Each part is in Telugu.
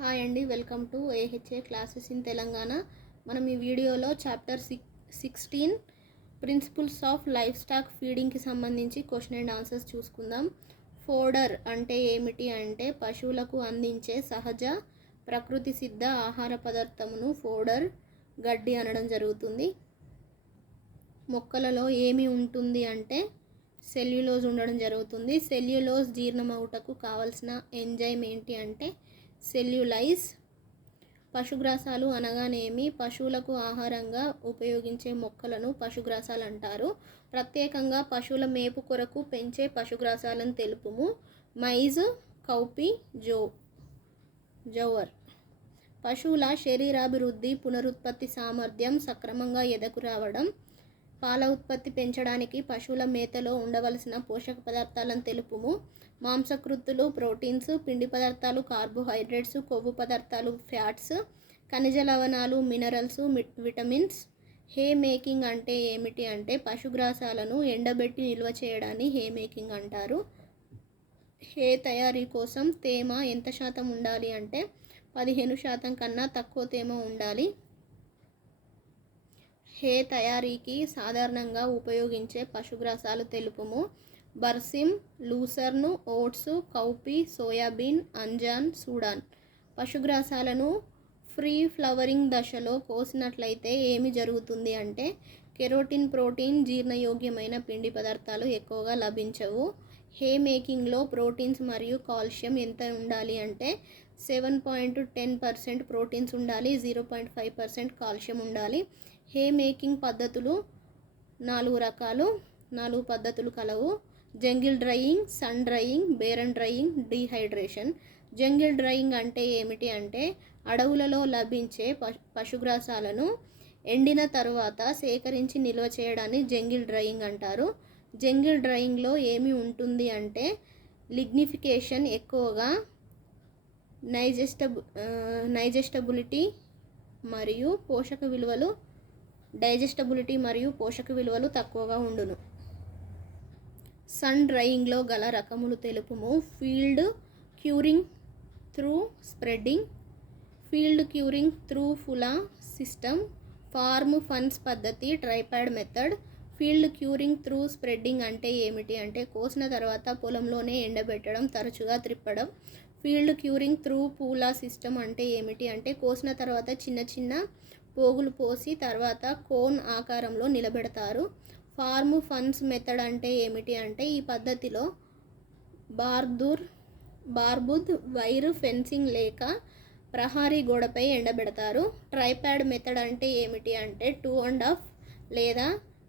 హాయ్ అండి, welcome to AHA classes in Telangana. మనం ఈ వీడియోలో chapter 16 principles of livestock ఫీడింగ్కి సంబంధించి క్వశ్చన్ అండ్ ఆన్సర్స్ చూసుకుందాం. ఫోడర్ అంటే ఏమిటి అంటే పశువులకు అందించే సహజ ప్రకృతి సిద్ధ ఆహార పదార్థమును ఫోడర్, గడ్డి అనడం జరుగుతుంది. మొక్కలలో ఏమి ఉంటుంది అంటే సెల్యులోజ్ ఉండడం జరుగుతుంది. సెల్యులోజ్ జీర్ణమవుటకు కావలసిన ఎంజైమ్ ఏంటి అంటే సెల్యులైజ్. పశుగ్రాసాలు అనగానేమి? పశువులకు ఆహారంగా ఉపయోగించే మొక్కలను పశుగ్రాసాలు అంటారు. ప్రత్యేకంగా పశువుల మేపు కొరకు పెంచే పశుగ్రాసాలను తెలుపుము. Maize, cowpea, జౌవర్. పశువుల శరీరాభివృద్ధి, పునరుత్పత్తి సామర్థ్యం సక్రమంగా ఎదకు రావడం, పాల ఉత్పత్తి పెంచడానికి పశువుల మేతలో ఉండవలసిన పోషక పదార్థాలను తెలుపుము. మాంసకృత్తులు ప్రోటీన్స్, పిండి పదార్థాలు కార్బోహైడ్రేట్స్, కొవ్వు పదార్థాలు ఫ్యాట్స్, ఖనిజ లవణాలు మినరల్స్, విటమిన్స్. హే మేకింగ్ అంటే ఏమిటి అంటే పశుగ్రాసాలను ఎండబెట్టి నిల్వ చేయడాన్ని హే మేకింగ్ అంటారు. హే తయారీ కోసం తేమ ఎంత శాతం ఉండాలి అంటే 15% కన్నా తక్కువ తేమ ఉండాలి. హే తయారీకి సాధారణంగా ఉపయోగించే పశుగ్రాసాలు తెలుపుము. బర్సిమ్, లూసర్న్, ఓట్స్, కౌపీ, సోయాబీన్, అంజాన్, సూడాన్. పశుగ్రాసాలను ఫ్రీ ఫ్లవరింగ్ దశలో కోసినట్లయితే ఏమి జరుగుతుంది అంటే కెరోటిన్, ప్రోటీన్, జీర్ణయోగ్యమైన పిండి పదార్థాలు ఎక్కువగా లభించవు. హే మేకింగ్లో ప్రోటీన్స్ మరియు కాల్షియం ఎంత ఉండాలి అంటే 7.10% ప్రోటీన్స్ ఉండాలి, 0.5% కాల్షియం ఉండాలి. హే మేకింగ్ పద్ధతులు 4 పద్ధతులు కలవు. Jungle drying, sun drying, barn drying, dehydration. Jungle drying అంటే ఏమిటి అంటే అడవులలో లభించే పశుగ్రాసాలను ఎండిన తరువాత సేకరించి నిల్వ చేయడాన్ని జంగిల్ డ్రైయింగ్ అంటారు. జంగిల్ డ్రైయింగ్లో ఏమి ఉంటుంది అంటే లిగ్నిఫికేషన్ ఎక్కువగా, డైజెస్టబిలిటీ మరియు పోషక విలువలు తక్కువగా ఉండును. సన్ డ్రైయింగ్లో గల రకములు తెలుపుము. Field curing through spreading, field curing through ఫులా సిస్టమ్, ఫార్మ్ ఫన్స్ పద్ధతి, tripod method. Field curing through spreading అంటే ఏమిటి అంటే కోసిన తర్వాత పొలంలోనే ఎండబెట్టడం, తరచుగా త్రిప్పడం. ఫీల్డ్ క్యూరింగ్ త్రూ పూలా సిస్టమ్ అంటే ఏమిటి అంటే కోసిన తర్వాత చిన్న చిన్న పోగులు పోసి తర్వాత కోన్ ఆకారంలో నిలబెడతారు. ఫార్మ్ ఫన్స్ మెథడ్ అంటే ఏమిటి అంటే ఈ పద్ధతిలో బార్బుద్ వైర్ ఫెన్సింగ్ లేక ప్రహారీ గోడపై ఎండబెడతారు. ట్రైపాడ్ మెథడ్ అంటే ఏమిటి అంటే 2.5 లేదా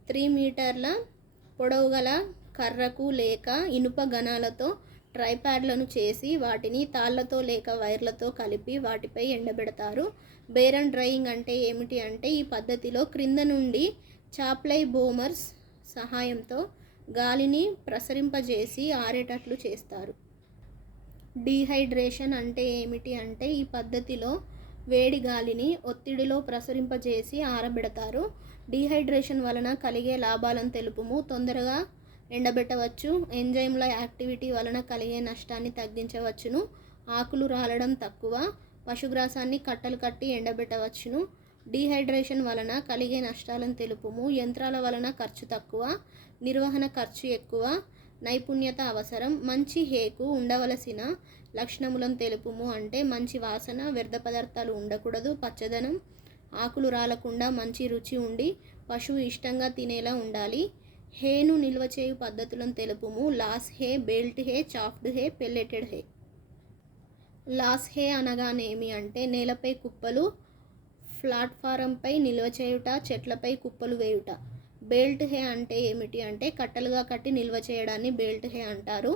3 మీటర్ల పొడవు గల కర్రకు లేక ఇనుప ఘనాలతో ట్రైపాడ్లను చేసి వాటిని తాళ్లతో లేక వైర్లతో కలిపి వాటిపై ఎండబెడతారు. బేరన్ డ్రైయింగ్ అంటే ఏమిటి అంటే ఈ పద్ధతిలో క్రింద నుండి చాప్లై బోమర్స్ సహాయంతో గాలిని ప్రసరింపజేసి ఆరేటట్లు చేస్తారు. డీహైడ్రేషన్ అంటే ఏమిటి అంటే ఈ పద్ధతిలో వేడి గాలిని ఒత్తిడిలో ప్రసరింపజేసి ఆరబెడతారు. డీహైడ్రేషన్ వలన కలిగే లాభాలను తెలుపుము. తొందరగా ఎండబెట్టవచ్చు. ఎంజైమ్ల యాక్టివిటీ వలన కలిగే నష్టాన్ని తగ్గించవచ్చును. ఆకులు రాలడం తక్కువ. పశుగ్రాసాన్ని కట్టలు కట్టి ఎండబెట్టవచ్చును. డీహైడ్రేషన్ వలన కలిగే నష్టాలను తెలుపుము. యంత్రాల వలన ఖర్చు తక్కువ, నిర్వహణ ఖర్చు ఎక్కువ, నైపుణ్యత అవసరం. మంచి హేకు ఉండవలసిన లక్షణములను తెలుపుము అంటే మంచి వాసన, వ్యర్థ పదార్థాలు ఉండకూడదు, పచ్చదనం, ఆకులు రాలకుండా మంచి రుచి ఉండి పశువు ఇష్టంగా తినేలా ఉండాలి. హేను నిల్వ చేయు పద్ధతులను తెలుపుము. లాస్ హే, బేల్ట్ హే, చాఫ్డ్ హే, పెల్లెటెడ్ హే. లాస్ హే అనగానేమి అంటే నేలపై కుప్పలు, ప్లాట్ఫారంపై నిల్వ చేయుట, చెట్లపై కుప్పలు వేయుట. బేల్ట్ హే అంటే ఏమిటి అంటే కట్టలుగా కట్టి నిల్వ చేయడాన్ని బేల్ట్ హే అంటారు.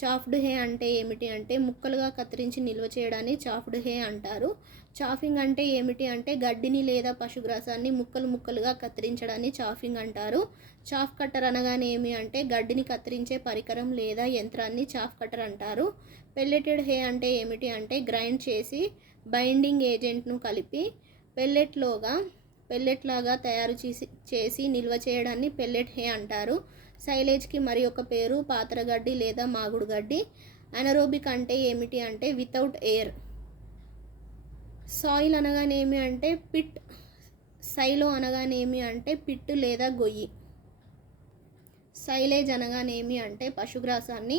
చాఫ్డ్ హే అంటే ఏమిటి అంటే ముక్కలుగా కత్తిరించి నిల్వ చేయడాన్ని చాఫ్డ్ హే అంటారు. చాఫింగ్ అంటే ఏమిటి అంటే గడ్డిని లేదా పశుగ్రాసాన్ని ముక్కలుగా కత్తిరించడాన్ని చాఫింగ్ అంటారు. చాఫ్ కట్టర్ అనగానే ఏమి అంటే గడ్డిని కత్తిరించే పరికరం లేదా యంత్రాన్ని చాఫ్ కట్టర్ అంటారు. పెల్లెటెడ్ హే అంటే ఏమిటి అంటే గ్రైండ్ చేసి బైండింగ్ ఏజెంట్ను కలిపి పెల్లెట్ లాగా తయారు చేసి నిల్వ చేయడాన్ని పెల్లెట్ హే అంటారు. సైలేజ్కి మరి ఒక పేరు పాతరగడ్డి లేదా మాగుడు గడ్డి. అనరోబిక్ అంటే ఏమిటి అంటే వితౌట్ ఎయిర్. సాయిల్ అనగానేమి అంటే పిట్. సైలో అనగానేమి అంటే పిట్టు లేదా గొయ్యి. సైలేజ్ అనగానేమి అంటే పశుగ్రాసాన్ని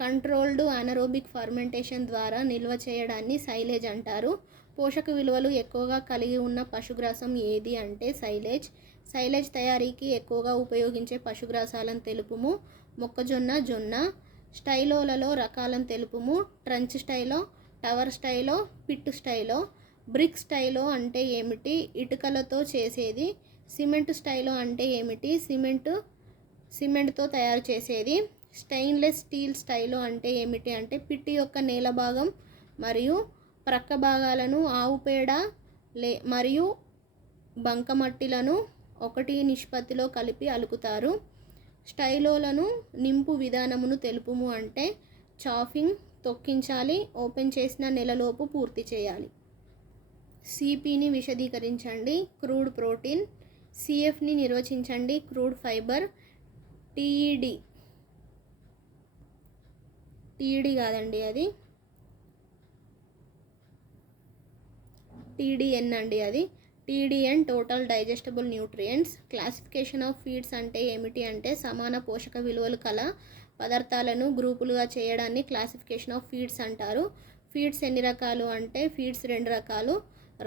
కంట్రోల్డ్ అనరోబిక్ ఫర్మెంటేషన్ ద్వారా నిల్వ చేయడాన్ని సైలేజ్ అంటారు. పోషక విలువలు ఎక్కువగా కలిగి ఉన్న పశుగ్రాసం ఏది అంటే సైలేజ్. సైలేజ్ తయారీకి ఎక్కువగా ఉపయోగించే పశుగ్రాసాలను తెలుపుము. మొక్కజొన్న, జొన్న. స్టైలోలలో రకాలను తెలుపుము. Trench silo, tower silo, pit silo. Brick silo అంటే ఏమిటి? ఇటుకలతో చేసేది. సిమెంట్ స్టైలో అంటే ఏమిటి? సిమెంట్తో తయారు చేసేది. స్టెయిన్లెస్ స్టీల్ స్టైలో అంటే ఏమిటి అంటే పిట్టి యొక్క నేల భాగం మరియు ప్రక్క భాగాలను ఆవు పేడ మరియు బంకమట్టిలను 1 నిష్పత్తిలో కలిపి అలుకుతారు. స్టైలోలను నింపు విధానమును తెలుపుము అంటే చాఫింగ్, తొక్కించాలి, ఓపెన్ చేసిన నెలలోపు పూర్తి చేయాలి. సిపిని విశదీకరించండి. Crude protein. సిఎఫ్ని నిర్వచించండి. Crude fibre. టీఈడి కాదండి, అది టీడీఎన్ అండి. అది TDN total digestible nutrients. Classification of feeds అంటే ఏమిటి అంటే సమాన పోషక విలువలు కల పదార్థాలను గ్రూపులుగా చేయడాన్ని క్లాసిఫికేషన్ ఆఫ్ ఫీడ్స్ అంటారు. ఫీడ్స్ ఎన్ని రకాలు అంటే ఫీడ్స్ 2 రకాలు.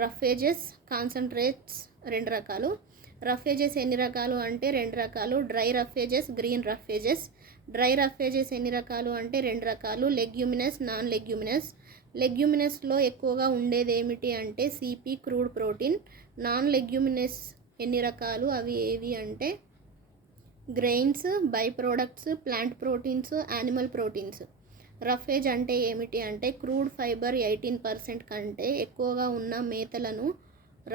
రఫేజెస్, కాన్సన్ట్రేట్స్ 2 రకాలు. రఫేజెస్ ఎన్ని రకాలు అంటే 2 రకాలు. Dry roughages, green roughages. Dry roughages ఎన్ని రకాలు అంటే 2 రకాలు. Leguminous, non leguminous. లెగ్యూమినస్లో ఎక్కువగా ఉండేది ఏమిటి అంటే CP, crude protein. Non leguminous ఎన్ని రకాలు, అవి ఏవి అంటే grains, by products, plant proteins, animal proteins. Roughage అంటే ఏమిటి అంటే క్రూడ్ ఫైబర్ 18% కంటే ఎక్కువగా ఉన్న మేతలను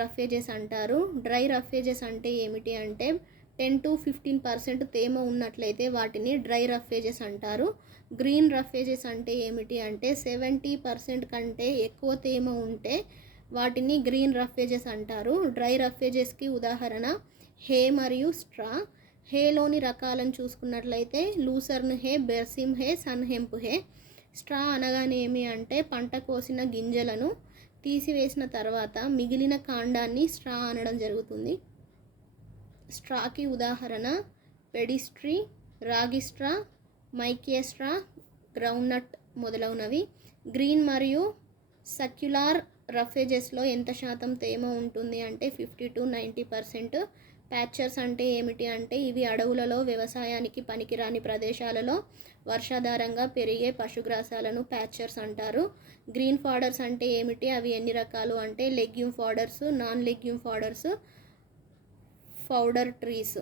రఫేజెస్ అంటారు. డ్రై రఫేజెస్ అంటే ఏమిటి అంటే 10 to 15% తేమ ఉన్నట్లయితే వాటిని డ్రై రఫేజెస్ అంటారు. గ్రీన్ రఫేజెస్ అంటే ఏమిటి అంటే 70% కంటే ఎక్కువ తేమ ఉంటే వాటిని గ్రీన్ రఫేజెస్ అంటారు. డ్రై రఫేజెస్కి ఉదాహరణ హే మరియు స్ట్రా. హేలోని రకాలను చూసుకున్నట్లయితే లూసర్న్ హే, బెర్సిమ్ హే, సన్ హెంప్ హే. స్ట్రా అనగానేమి అంటే పంట కోసిన గింజలను తీసివేసిన తర్వాత మిగిలిన కాండాన్ని స్ట్రా అనడం జరుగుతుంది. స్ట్రాకి ఉదాహరణ పెడిస్ట్రీ, రాగి స్ట్రా, మైకే స్ట్రా, గ్రౌండ్నట్ మొదలగునవి. గ్రీన్ మరియు సక్యులార్ రఫేజెస్లో ఎంత శాతం తేమ ఉంటుంది అంటే 50 to 90%. ప్యాచర్స్ అంటే ఏమిటి అంటే ఇవి అడవులలో వ్యవసాయానికి పనికిరాని ప్రదేశాలలో వర్షాధారంగా పెరిగే పశుగ్రాసాలను ప్యాచర్స్ అంటారు. గ్రీన్ ఫాడర్స్ అంటే ఏమిటి, అవి ఎన్ని రకాలు అంటే legume fodders, non legume fodders, fodder trees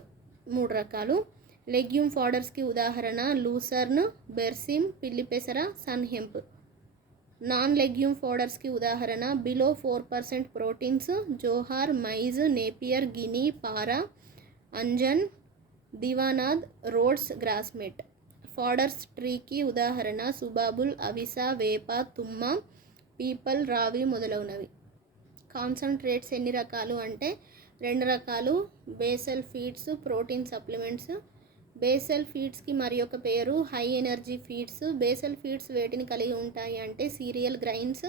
3 రకాలు. లెగ్యూమ్ ఫాడర్స్కి ఉదాహరణ లూసర్న్, బెర్సిమ్, పిల్లి పెసర, సన్ హెంప్. నాన్ లెగ్యూమ్ ఫోడర్స్కి ఉదాహరణ below 4% proteins, jowar, maize, Napier, guinea, para, అంజన్, దివానాద్, రోడ్స్, గ్రాస్మెట్. ఫాడర్స్ ట్రీకి ఉదాహరణ సుబాబుల్, అవిస, వేప, తుమ్మ, పీపల్, రావి మొదలగునవి. కాన్సన్ట్రేట్స్ ఎన్ని రకాలు అంటే 2 రకాలు. Basal feeds, protein supplements. Basal ఫీడ్స్కి మరి ఒక పేరు high energy feeds. Basal feeds వేటిని కలిగి ఉంటాయి అంటే cereal grains,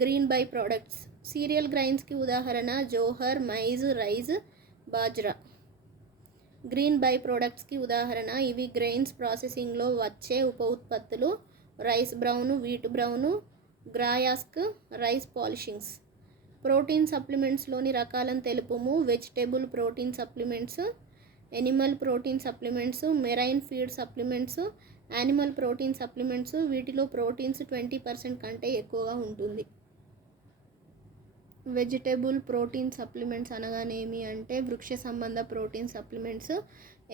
green by products. Cereal గ్రైన్స్కి ఉదాహరణ jowar, maize, rice, bajra. Green by ప్రోడక్ట్స్కి ఉదాహరణ ఇవి గ్రెయిన్స్ ప్రాసెసింగ్లో వచ్చే ఉప ఉత్పత్తులు రైస్ బ్రౌన్, వీట్ బ్రౌన్, గ్రాయాస్క్, రైస్ పాలిషింగ్స్. ప్రోటీన్ సప్లిమెంట్స్లోని రకాలను తెలుపుము. Vegetable protein supplements, animal protein supplements, marine feed supplements, animal protein supplements. వీటిలో ప్రోటీన్స్ 20% కంటే ఎక్కువగా ఉంటుంది. వెజిటేబుల్ ప్రోటీన్ సప్లిమెంట్స్ అనగానేమి అంటే వృక్ష సంబంధ protein supplements.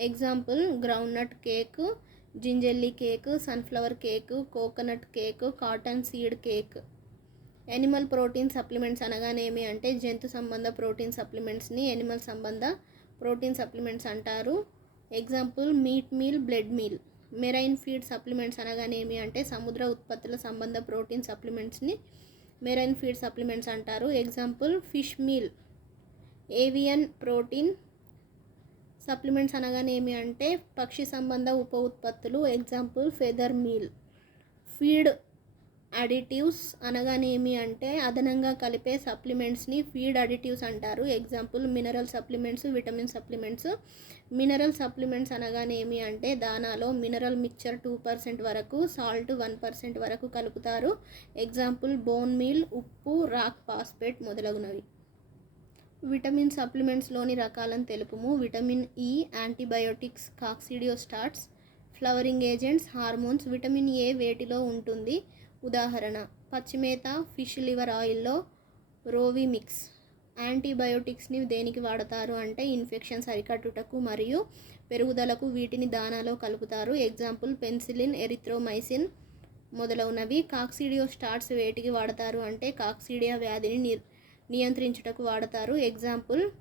Example groundnut cake, gingelly cake, sunflower cake, coconut cake, cotton seed cake. Animal protein supplements అనగానేమి అంటే జంతు సంబంధ ప్రోటీన్ సప్లిమెంట్స్ని ఎనిమల్ సంబంధ ప్రోటీన్ సప్లిమెంట్స్ అంటారు. Example meat meal, blood meal. Marine feed supplements అనగానేమి అంటే సముద్ర ఉత్పత్తుల సంబంధ ప్రోటీన్ సప్లిమెంట్స్ని మెరైన్ ఫీడ్ సప్లిమెంట్స్ అంటారు. Example fish meal. Avian protein supplements అనగానేమి అంటే పక్షి సంబంధ ఉప ఉత్పత్తులు. Example feather meal. Feed additives అనగానేమి అంటే అదనంగా కలిపే సప్లిమెంట్స్ని ఫీడ్ అడిటివ్స్ అంటారు. Example mineral supplements, vitamin supplements. Mineral supplements అనగానేమి అంటే దానాలో మినరల్ మిక్చర్ 2% వరకు, సాల్ట్ 1% వరకు కలుపుతారు. ఎగ్జాంపుల్ బోన్ మీల్, ఉప్పు, రాక్ ఫాస్ఫేట్ మొదలగునవి. విటమిన్ సప్లిమెంట్స్లోని రకాలను తెలుపుము. Vitamin E, antibiotics, coccidiostats, flavouring agents, hormones. Vitamin A వేటిలో ఉంటుంది? ఉదాహరణ పచ్చిమేత, ఫిష్ లివర్ ఆయిల్లో, రోవిమిక్స్. యాంటీబయోటిక్స్ని దేనికి వాడతారు అంటే ఇన్ఫెక్షన్స్ అరికట్టుటకు మరియు పెరుగుదలకు వీటిని దానాలో కలుపుతారు. ఎగ్జాంపుల్ పెన్సిలిన్, ఎరిథ్రోమైసిన్ మొదలగునవి. కాక్సిడియోస్టాట్స్ వేటికి వాడతారు అంటే కాక్సిడియా వ్యాధిని నియంత్రించుటకు వాడతారు. ఎగ్జాంపుల్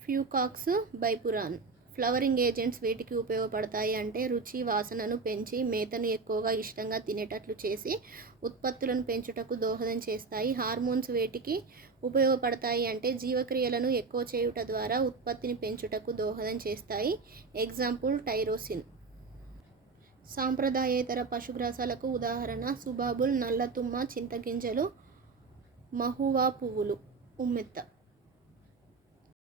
ఫ్యూకాక్స్, బైపురాన్. ఫ్లవరింగ్ ఏజెంట్స్ వేటికి ఉపయోగపడతాయి అంటే రుచి, వాసనను పెంచి మేతను ఎక్కువగా ఇష్టంగా తినేటట్లు చేసి ఉత్పత్తులను పెంచుటకు దోహదం చేస్తాయి. హార్మోన్స్ వేటికి ఉపయోగపడతాయి అంటే జీవక్రియలను ఎక్కువ చేయుట ద్వారా ఉత్పత్తిని పెంచుటకు దోహదం చేస్తాయి. Example tyrosine. సాంప్రదాయేతర పశుగ్రాసాలకు ఉదాహరణ సుబాబుల్, నల్లతుమ్మ, చింతగింజలు, మహువా పువ్వులు, ఉమ్మెత్త.